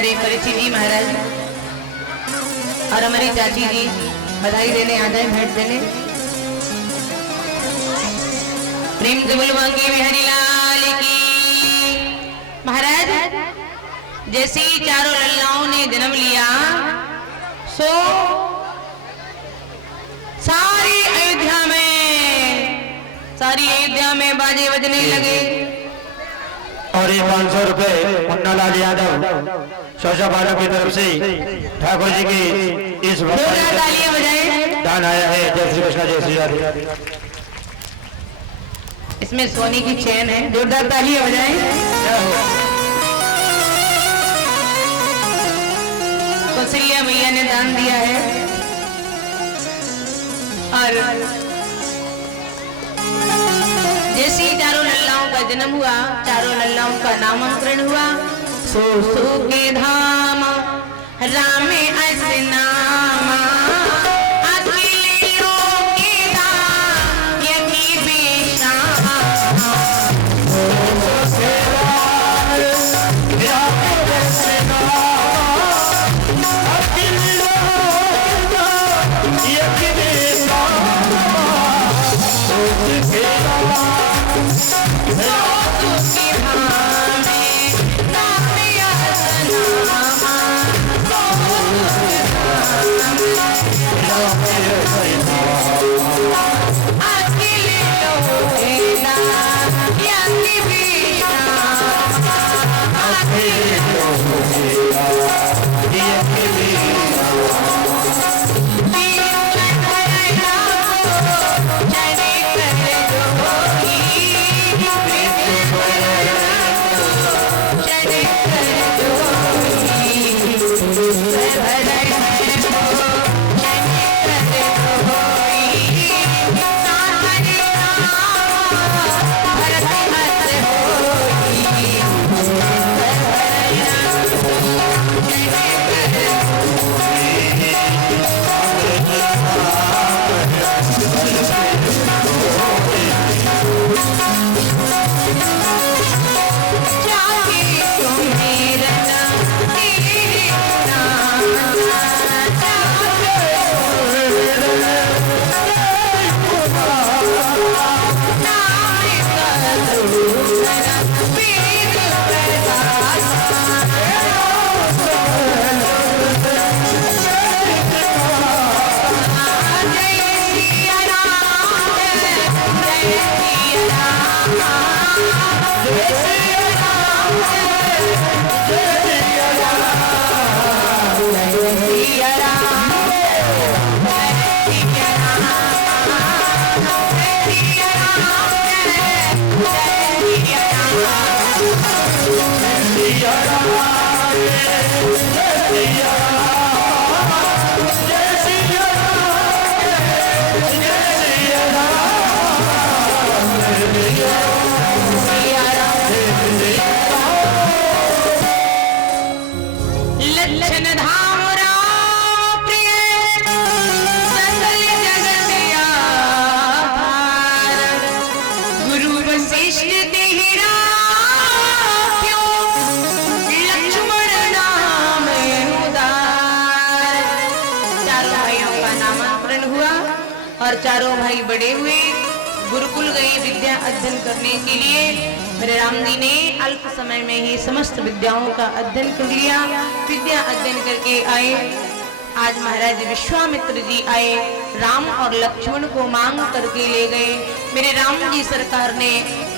हमारे परिचित जी महाराज और हमारी चाची जी बधाई देने आ जाए, भेंट देने। प्रेम से बोलो बांके बिहारी लाल की। महाराज जैसे ही चारों लल्लाओं ने जन्म लिया सो सारी अयोध्या में बाजे बजने लगे। और ये 500 रुपए मुन्ना लाल यादव शौचापालक की तरफ से ठाकुर जी की इस तालियां बजाएं। दान आया है। जय श्री कृष्ण, जय श्री राधे। इसमें सोने की चेन है, जोरदार तालियां बजाएं। कौशल्या मैया ने दान दिया है और जैसे ही चारों लल्लाओं का जन्म हुआ, चारों लल्लाओं का नामांतरण हुआ। सो के धाम राम अस नामा और चारों भाई बड़े हुए, गुरुकुल गए विद्या अध्ययन करने के लिए। मेरे राम जी ने अल्प समय में ही समस्त विद्याओं का अध्ययन कर लिया। विद्या अध्ययन करके आए। आज महाराज विश्वामित्र जी आए, राम और लक्ष्मण को मांग करके ले गए। मेरे राम जी सरकार ने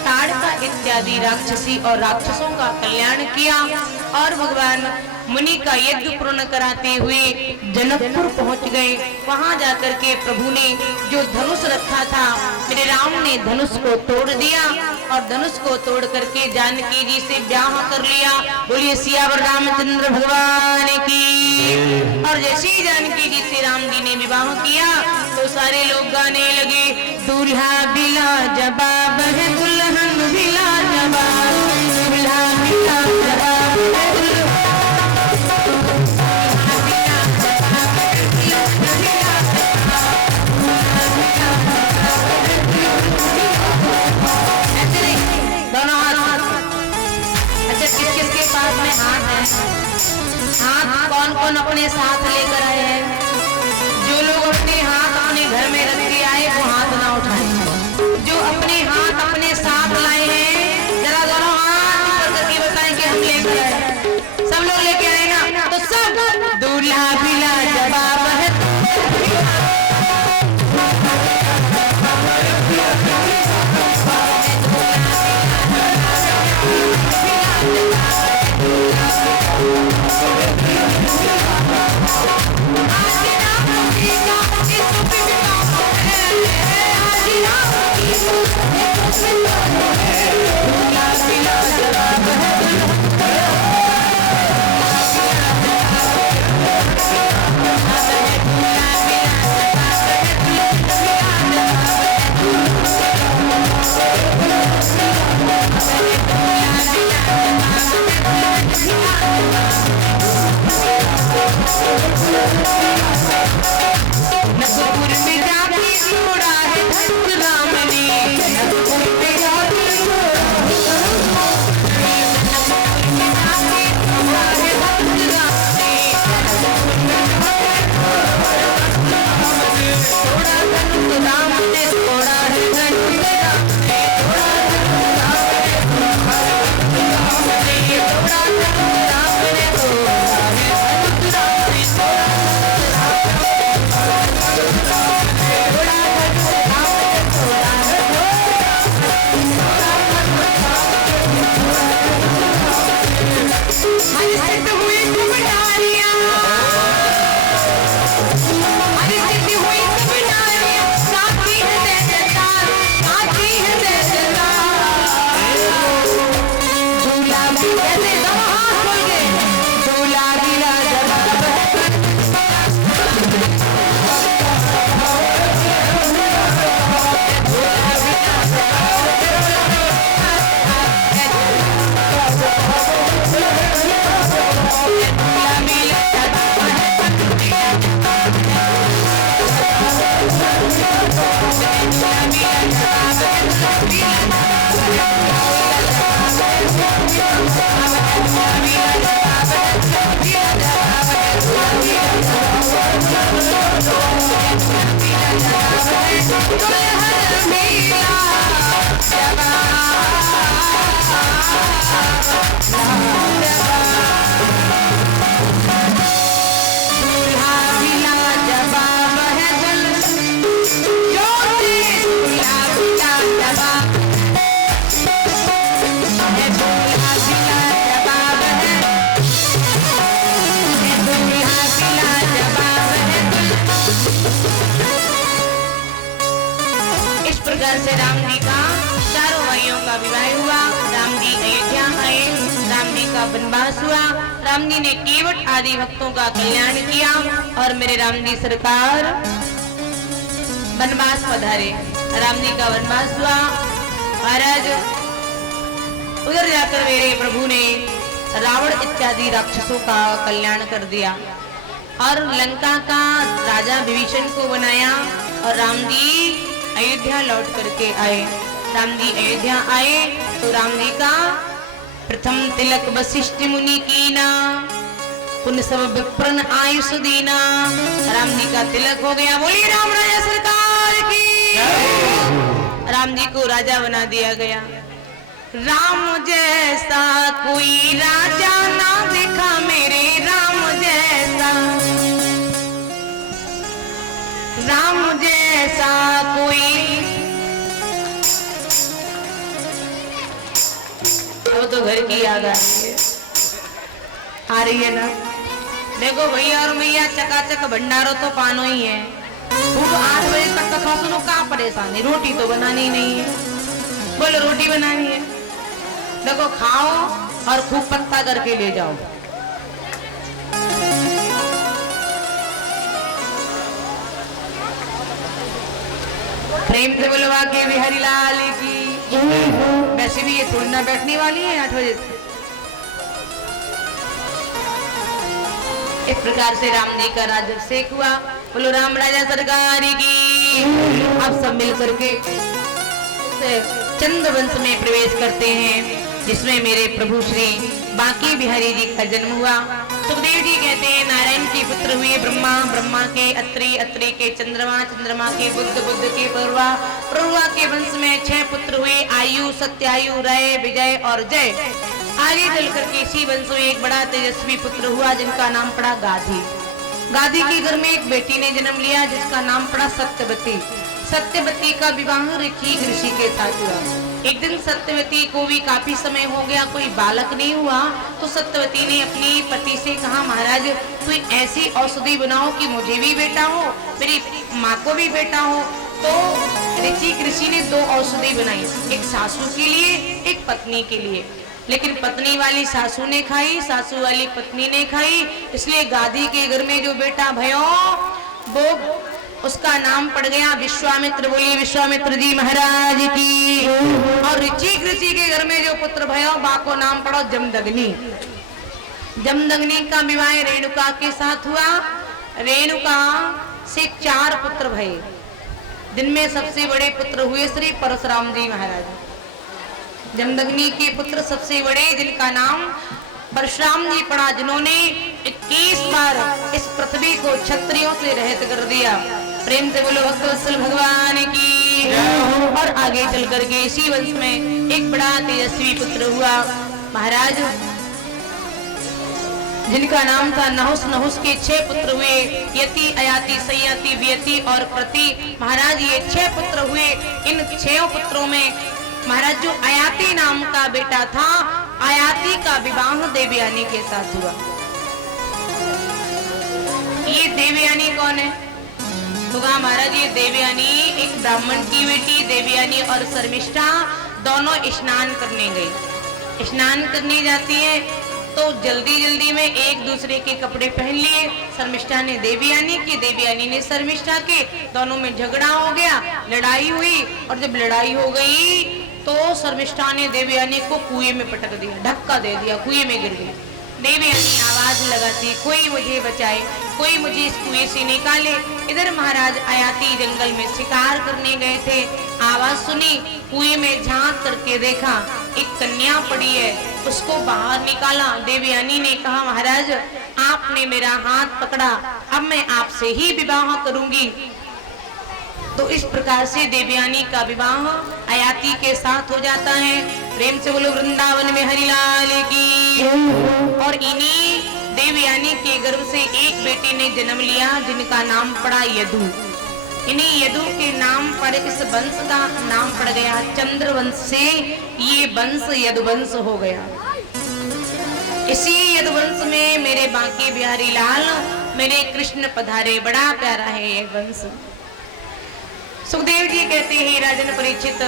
ताड़का इत्यादि राक्षसी और राक्षसों का कल्याण किया और भगवान मुनि का यज्ञ पूर्ण कराते हुए जनकपुर पहुंच गए। वहां जाकर के प्रभु ने जो धनुष रखा था, मेरे राम ने धनुष को तोड़ दिया और धनुष को तोड़ करके जानकी जी से ब्याह कर लिया। बोलिए सियावर रामचंद्र भगवान की। और जैसे ही जानकी जी से राम जी ने विवाह किया तो सारे लोग गाने लगे, दूल्हा बिला जवाब है दुल्हन बिला जवाब, दूल्हा बिला जवाब है दोनों हाथ। अच्छा किस किस के पास में हाथ है? कौन अपने साथ लेकर आए हैं? जो लोग अपने हाथ अपने घर में रख के आए वो हाथ ना उठाएं। जो अपने हाथ अपने साथ लाए हैं जरा दोनों हाथ ऊपर करके बताएं कि हम लेकर आए। सब लोग लेके आए ना? तो सब दूल्हा भी लाजवाब है। से राम जी का चारों भाइयों का विवाह हुआ। राम जी अयोध्या आए, राम जी का वनवास हुआ। राम जी ने केवट आदि भक्तों का कल्याण किया और मेरे राम जी सरकार वनवास पधारे। राम जी का वनवास हुआ। महाराज उधर जाकर मेरे प्रभु ने रावण इत्यादि राक्षसों का कल्याण कर दिया और लंका का राजा विभीषण को बनाया और राम जी अयोध्या लौट करके आए। राम जी अयोध्या आए तो राम जी का प्रथम तिलक वशिष्ठ मुनि कीना, पुण्य सब विप्रन आयुष दीना। राम जी का तिलक हो गया। बोलिए राम राजा सरकार की। राम जी को राजा बना दिया गया। राम जैसा कोई राजा ना देखा मेरे राम जैसा, राम जैसा कोई। अब तो घर की याद आ रही है ना। देखो भैया और मैया चकाचक भंडारो तो पानो ही है। खूब 8 बजे तक कथा सुनो, का परेशानी, रोटी तो बनानी नहीं है। बोलो रोटी बनानी है, देखो खाओ और खूब पत्ता करके ले जाओ। प्रेम से बोलो वाके बिहारी लाल की। वैसे भी ये थोड़ी ना बैठने वाली है 8 बजे। इस प्रकार से राम जी का राज्याभिषेक हुआ। बोलो राम राजा सरकार की। अब सब मिल करके चंद वंश में प्रवेश करते हैं, जिसमें मेरे प्रभु श्री बांके बिहारी जी का जन्म हुआ। सुखदेव जी कहते हैं नारायण के पुत्र हुए ब्रह्मा, ब्रह्मा के अत्रि, अत्रि के चंद्रमा, चंद्रमा के बुद्ध, बुद्ध के परुआ, परुआ के वंश में 6 पुत्र हुए आयु, सत्यायु, रय, विजय और जय। आगे चलकर के इसी वंश में एक बड़ा तेजस्वी पुत्र हुआ जिनका नाम पड़ा गाधी। गाधी के घर में एक बेटी ने जन्म लिया जिसका नाम पड़ा सत्यवती। सत्यवती का विवाह ऋषिक ऋषि के साथ हुआ। एक दिन सत्यवती को भी काफी समय हो गया, कोई बालक नहीं हुआ, तो सत्यवती ने अपने पति से कहा महाराज कोई ऐसी औषधि बनाओ कि मुझे भी बेटा हो, मेरी माँ को भी बेटा हो। तो ऋषिक ऋषि ने 2 औषधि बनाई, एक सासू के लिए, एक पत्नी के लिए। लेकिन पत्नी वाली सासू ने खाई, सासू वाली पत्नी ने खाई, इसलिए गाधी के घर में जो बेटा भयो वो उसका नाम पड़ गया विश्वामित्र। बोलिए विश्वामित्र जी महाराज की। और ऋषिक ऋषि के घर में जो पुत्र भयो बा को नाम पड़ा जमदग्नि। जमदग्नि का विवाह रेणुका के साथ हुआ। रेणुका से 4 पुत्र भये, जिनमें सबसे बड़े पुत्र हुए श्री परशुराम जी महाराज। जमदग्नि के पुत्र सबसे बड़े जिनका नाम परशुराम जी पड़ा, जिन्होंने 21 बार इस पृथ्वी को क्षत्रियों से रहित कर दिया। प्रेम से बोलो भक्तवत्सल भगवान की। और आगे चल करके इसी वंश में एक बड़ा तेजस्वी पुत्र हुआ महाराज, जिनका नाम था नहुस। नहुस के 6 पुत्र हुए, यति, अयाति, संयति, वियति और प्रति। महाराज ये 6 पुत्र हुए। इन 6 पुत्रों में महाराज जो अयाति नाम का बेटा था, अयाति का विवाह देवयानी के साथ हुआ। ये देवयानी कौन है? तो कहा महाराज ये देवयानी एक ब्राह्मण की बेटी। देवयानी और शर्मिष्ठा दोनों स्नान करने गई। स्नान करने जाती है तो जल्दी जल्दी में एक दूसरे के कपड़े पहन लिए। शर्मिष्ठा ने देवयानी की, देवयानी ने शर्मिष्ठा के, दोनों में झगड़ा हो गया, लड़ाई हुई। और जब लड़ाई हो गई तो शर्मिष्ठा ने देवयानी को कुएं में पटक दिया, धक्का दे दिया, कुएं में गिर गई। देवयानी आवाज लगाती कोई मुझे बचाए, कोई मुझे इस कुएं से निकाले। इधर महाराज अयाति जंगल में शिकार करने गए थे, आवाज सुनी, कुएं में झांक करके देखा एक कन्या पड़ी है, उसको बाहर निकाला। देवयानी ने कहा महाराज आपने मेरा हाथ पकड़ा, अब मैं आपसे ही विवाह करूंगी। तो इस प्रकार से देवयानी का विवाह अयाति के साथ हो जाता है। प्रेम से बोलो वृंदावन में हरिलाल की। और इन्हीं देवयानी के गर्भ से एक बेटे ने जन्म लिया जिनका नाम पड़ा यदु। इन्हीं यदु के नाम पर इस वंश का नाम पड़ गया चंद्रवंश से ये वंश यदुवंश हो गया। इसी यदुवंश में मेरे बांके बिहारी लाल मेरे कृष्ण पधारे, बड़ा प्यारा है ये वंश। सुखदेव जी कहते हैं राजन परीक्षित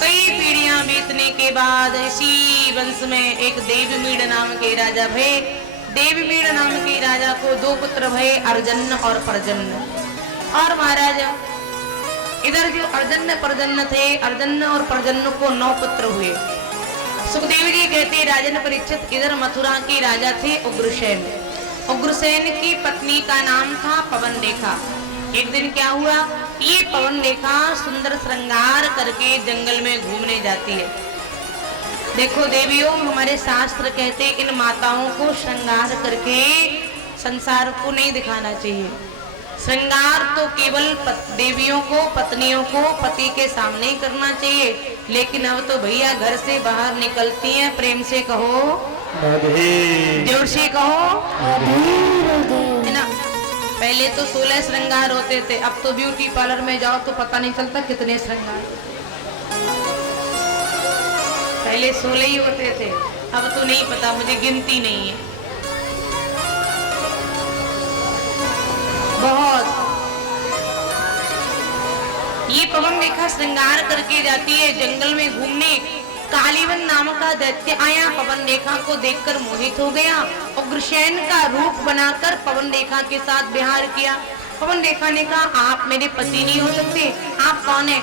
कई पीढ़ियां बीतने के बाद इसी वंश में एक देवमीड़ नाम के राजा भये। देवमीड़ नाम के राजा को 2 पुत्र भये, अर्जन्न और पर्जन्न। और महाराज इधर जो अर्जन्न पर्जन्न थे, अर्जन्न और पर्जन्न को 9 पुत्र हुए। सुखदेव जी कहते राजन परीक्षित इधर मथुरा के राजा थे उग्रसेन। उग्रसेन की पत्नी का नाम था पवन रेखा। एक दिन क्या हुआ, ये पवन रेखा सुंदर श्रृंगार करके जंगल में घूमने जाती है। देखो देवियों, हमारे शास्त्र कहते इन माताओं को श्रृंगार करके संसार को नहीं दिखाना चाहिए। श्रृंगार तो केवल देवियों को, पत्नियों को पति के सामने ही करना चाहिए। लेकिन अब तो भैया घर से बाहर निकलती हैं, प्रेम से कहो, जोर से कहो, है ना। पहले तो 16 श्रृंगार होते थे, अब तो ब्यूटी पार्लर में जाओ तो पता नहीं चलता कितने श्रृंगार। पहले 16 ही होते थे, अब तो नहीं पता, मुझे गिनती नहीं है। बहुत ये पवन रेखा श्रृंगार करके जाती है जंगल में घूमने। कालीवन नाम का दैत्य आया, पवन रेखा को देखकर मोहित हो गया। उग्रसेन का रूप बनाकर पवन रेखा के साथ विहार किया। पवन रेखा ने कहा आप मेरे पति नहीं हो सकते, आप कौन है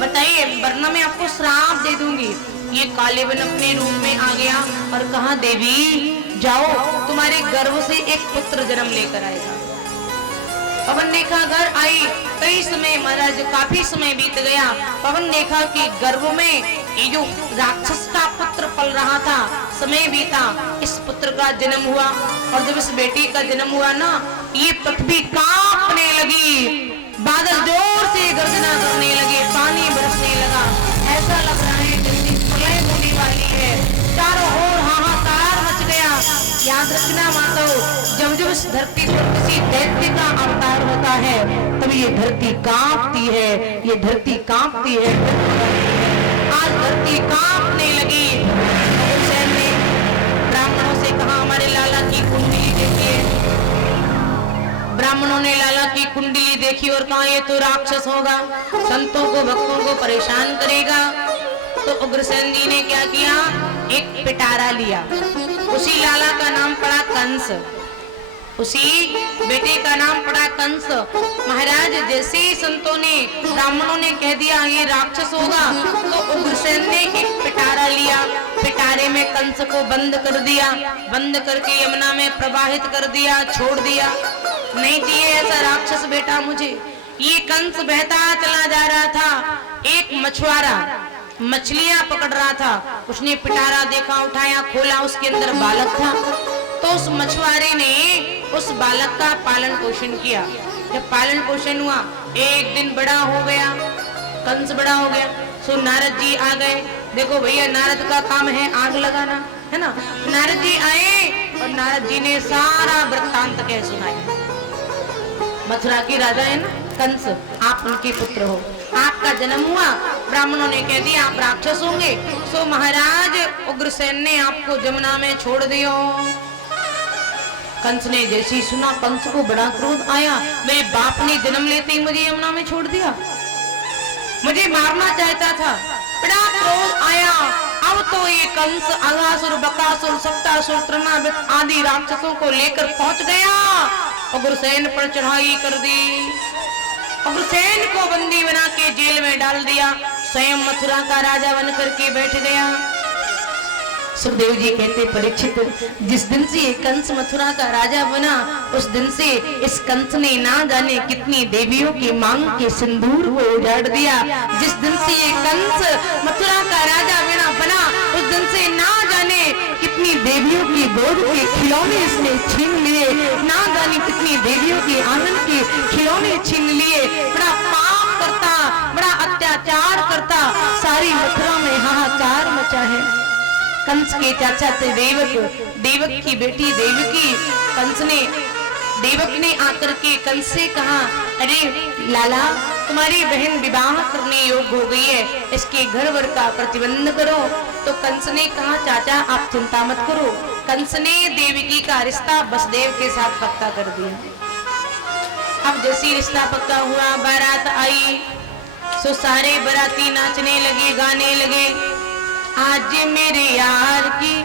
बताइए, वरना मैं आपको श्राप दे दूंगी। ये कालीवन अपने रूप में आ गया और कहा देवी जाओ, तुम्हारे गर्भ से एक पुत्र जन्म लेकर आएगा। पवन रेखा घर आई, कई समय महाराज काफी समय बीत गया। पवन रेखा के गर्भ में ये जो राक्षस का पुत्र पल रहा था, समय बीता, इस पुत्र का जन्म हुआ और जब इस बेटी का जन्म हुआ ना, ये पृथ्वी कांपने लगी, बादल जोर से गर्जना करने लगे, पानी बरसने लगा, ऐसा लग रहा है जैसे प्रलय होने वाली है, चारों ओर हाहाकार मच गया। याद रखना माताओं, जब जब इस धरती पर किसी दैत्य का अवतार होता है तब ये धरती कांपती है, ये धरती कांपती है। आज धरती कांपने लगी। हुसैन ने ब्राह्मणों से कहा हमारे लाला की कुंडली देखिए। ब्राह्मणों ने लाला की कुंडली देखी और कहा ये तो राक्षस होगा, संतों को भक्तों को परेशान करेगा। तो उग्रसेन जी ने क्या किया, एक पिटारा लिया, उसी लाला का नाम पड़ा कंस, उसी बेटे का नाम पड़ा कंस। महाराज जैसे ही संतों ने ब्राह्मणों ने कह दिया ये राक्षस होगा, तो उग्रसेन ने एक पिटारा लिया, पिटारे में कंस को बंद कर दिया, बंद करके यमुना में प्रवाहित कर दिया, छोड़ दिया। नहीं चाहिए ऐसा राक्षस बेटा मुझे। ये कंस बहता चला जा रहा था, एक मछुआरा मछलियां पकड़ रहा था, उसने पिटारा देखा, उठाया, खोला, उसके अंदर बालक था। तो उस मछुआरे ने उस बालक का पालन पोषण किया। जब पालन पोषण हुआ, एक दिन बड़ा हो गया, कंस बड़ा हो गया, सो नारद जी आ गए। देखो भैया नारद का काम है आग लगाना, है ना। नारद जी आए और नारद जी ने सारा वृत्तांत कह सुनाया। मथुरा की राजा है ना कंस, आप उनके पुत्र हो, आपका जन्म हुआ, ब्राह्मणों ने कह दिया आप राक्षस होंगे, सो महाराज उग्रसेन ने आपको जमुना में छोड़ दिया। कंस ने जैसे ही सुना, कंस को बड़ा क्रोध आया, मेरे बाप ने जन्म लेते ही मुझे यमुना में छोड़ दिया, मुझे मारना चाहता था, बड़ा क्रोध आया। अब तो ये कंस अगासुर, बकासुर, सप्तासुर, तृणावृत आदि राक्षसों को लेकर पहुंच गया, उग्रसेन पर चढ़ाई कर दी, उग्रसेन को बंदी बना के जेल में डाल दिया, स्वयं मथुरा का राजा बन करके बैठ गया। सुखदेव जी कहते परीक्षित, जिस दिन से ये कंस मथुरा का राजा बना, उस दिन से इस कंस ने ना जाने कितनी देवियों की मांग के सिंदूर को उजाड़ दिया। जिस दिन से ये कंस मथुरा का राजा बना, उस दिन से ना जाने कितनी देवियों की गोद के खिलौने इसने छीन लिए, ना जाने कितनी देवियों के आंगन के खिलौने छीन लिए। बड़ा पाप करता, बड़ा अत्याचार करता, सारी मथुरा में हाहाकार मचा है। कंस के चाचा थे देवक, देवक की बेटी देवकी। कंस ने, देवक ने आकर के कंस से कहा, अरे लाला तुम्हारी बहन विवाह करने योग्य हो गई है, इसके घर वर का प्रतिबंध करो। तो कंस ने कहा चाचा आप चिंता मत करो। कंस ने देवकी का रिश्ता वसुदेव के साथ पक्का कर दिया। अब जैसी रिश्ता पक्का हुआ, बारात आई, सो सारे बाराती नाचने लगे, गाने लगे, आज मेरे यार की।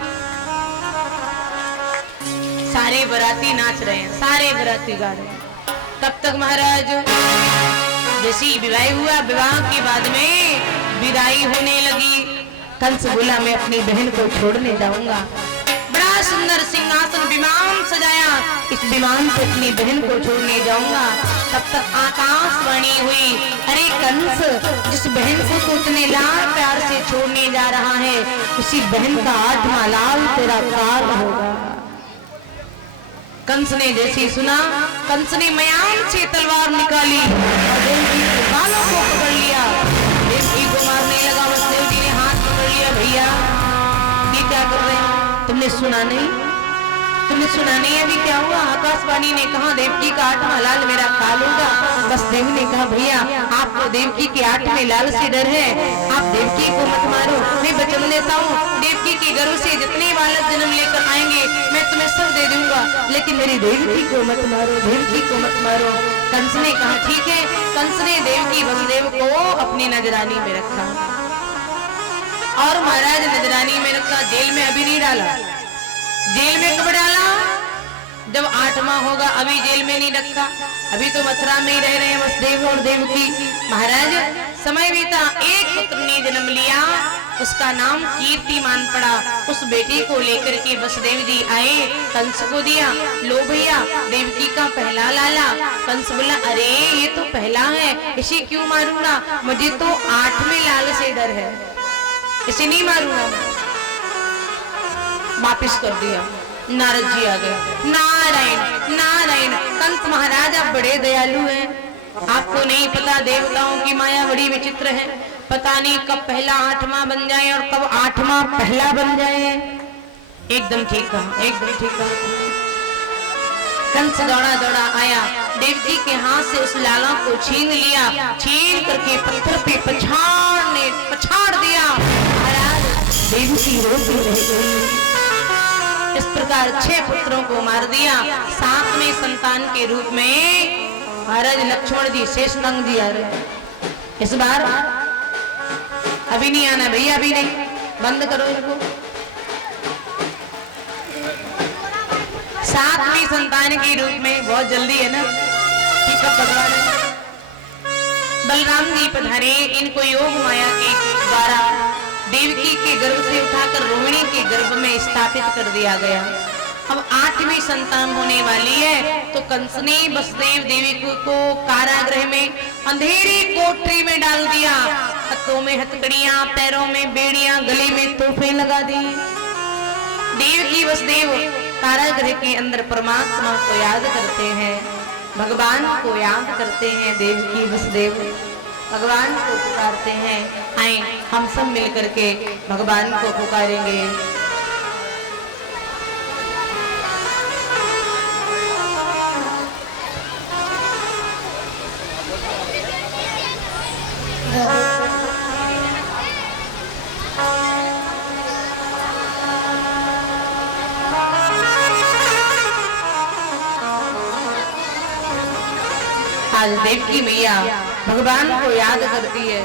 सारे बाराती नाच रहे हैं, सारे बाराती गा रहे हैं। तब तक महाराज जैसे विवाह हुआ, विवाह के बाद में विदाई होने लगी। कंस बोला मैं अपनी बहन को छोड़ने जाऊंगा। बड़ा सुंदर सिंहासन विमान सजाया, इस विमान से अपनी बहन को छोड़ने जाऊंगा। तब तक आकाशवाणी हुई, अरे कंस जिस बहन को तो इतने लाड़ प्यार से छोड़ने जा रहा है, उसी बहन का आत्मा लाल तेरा काल होगा। कंस ने जैसे सुना, कंस ने मयान से तलवार निकाली और देवकी के बालों को पकड़ लिया, देवकी को मारने लगा। वसुदेव जी ने हाथ पकड़ लिया, भैया ये क्या कर रहे हैं, तुमने सुना नहीं, तुमने सुना नहीं अभी क्या हुआ। आकाशवाणी ने कहा देवकी का आठवां लाल मेरा काल होगा। वसुदेव ने कहा भैया आपको देवकी के आठवें लाल से डर है, आप देवकी को मत मारो, मैं वचन देता हूँ देवकी के गर्भ से जितने बालक जन्म लेकर आएंगे मैं तुम्हें सब दे दूंगा, लेकिन मेरी देवकी को मत मारो, देवकी को मत मारो। कंस ने कहा ठीक है। कंस ने देवकी वसुदेव को अपनी नजरानी में रखा और महाराज नजरानी में रखा, जेल में अभी नहीं डाला। जेल में कब डाला, जब 8वां होगा, अभी जेल में नहीं रखा, अभी तो मथुरा में ही रह रहे हैं वसुदेव और देवकी। महाराज समय बीता, एक पुत्र ने जन्म लिया, उसका नाम कीर्तिमान पड़ा। उस बेटे को लेकर के वसुदेव जी आए, कंस को दिया, लो भैया देवकी का पहला लाला। कंस बोला अरे ये तो पहला है, इसे क्यों मारूंगा, मुझे तो 8वें लाल से डर है, इसे नहीं मारूंगा। वापिस कर दिया। नारद जी आ गए। नारायण नारायण, कंस महाराज आप बड़े दयालु हैं। आपको नहीं पता देवताओं की माया बड़ी विचित्र है। पता नहीं कब पहला आठवां बन जाए और कब आठवां पहला बन जाए। एकदम ठीक कहा, एकदम ठीक कहा। कंस दौड़ा दौड़ा आया, देवकी के हाथ से उस लाला को छीन लिया, छीन करके पत्थर पे पछाड़ दिया। महाराज देवकी रोती रह गई। इस प्रकार 6 पुत्रों को मार दिया। 7वें संतान के रूप में महाराज लक्ष्मण जी, शेषनाग जी आ रहे। इस बार अभी नहीं आना भैया, अभी नहीं, बंद करो इनको। 7वीं संतान के रूप में, बहुत जल्दी है ना, ठीक है। भगवान बलराम जी पधारे। इनको योग माया के द्वारा देवकी के गर्भ से उठाकर रोहिणी के गर्भ में स्थापित कर दिया गया। अब 8वीं संतान होने वाली है तो कंस ने वसुदेव देवी को कारागृह में अंधेरी कोठरी में डाल दिया। हाथों में हथकड़ियां, पैरों में बेड़ियां, गले में तोहफे लगा दी। देवकी वसुदेव कारागृह के अंदर परमात्मा को याद करते हैं, भगवान को याद करते हैं। देवकी वसुदेव भगवान को पुकारते हैं। आए हम सब मिलकर के भगवान को पुकारेंगे। आज देवकी मैया भगवान को याद करती है।